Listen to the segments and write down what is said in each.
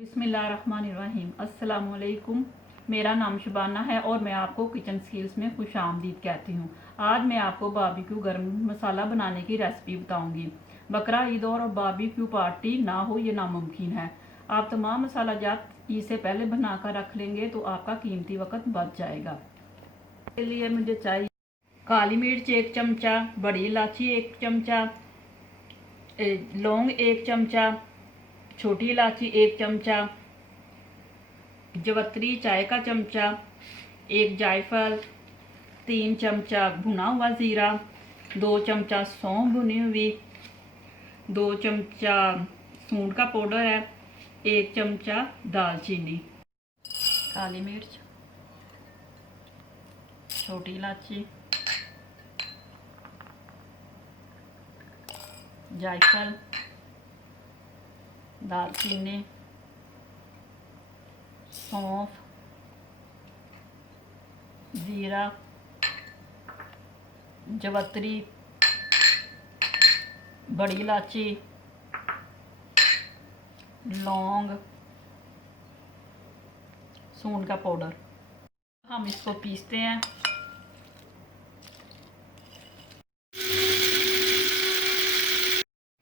बिस्मिल्लाहिर्रहमानिर्रहीम। अस्सलामुअलैकुम। मेरा नाम शुबाना है और मैं आपको किचन स्किल्स में खुशामदीद कहती हूँ। आज मैं आपको बारबेक्यू गरम मसाला बनाने की रेसिपी बताऊंगी। बकरा ईद और बारबेक्यू पार्टी ना हो ये नामुमकिन है। आप तमाम मसाला जात ईद से पहले बनाकर रख लेंगे तो आपका कीमती वक्त बच जाएगा। इसके लिए मुझे चाहिए काली मिर्च 1 चमचा, बड़ी इलायची 1 चमचा, लौंग 1 चमचा, छोटी इलायची 1 चमचा, जवत्री चाय का चमचा, 1 जायफल, 3 चमचा भुना हुआ ज़ीरा, 2 चमचा सौंफ भुनी हुई, 2 चमचा सूंड का पाउडर है, 1 चमचा दालचीनी, काली मिर्च, छोटी इलायची, जायफल, दालचीनी, सौंफ, ज़ीरा, जवत्री, बड़ी इलायची, लौंग, सूंड का पाउडर। हम इसको पीसते हैं।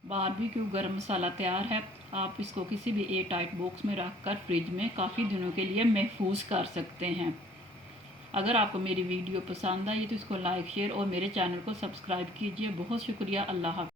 बारबेक्यू गरम मसाला तैयार है। आप इसको किसी भी एयर टाइट बॉक्स में रखकर फ्रिज में काफ़ी दिनों के लिए महफूज कर सकते हैं। अगर आपको मेरी वीडियो पसंद आई तो इसको लाइक शेयर और मेरे चैनल को सब्सक्राइब कीजिए। बहुत शुक्रिया। अल्लाह हाफ़िज़।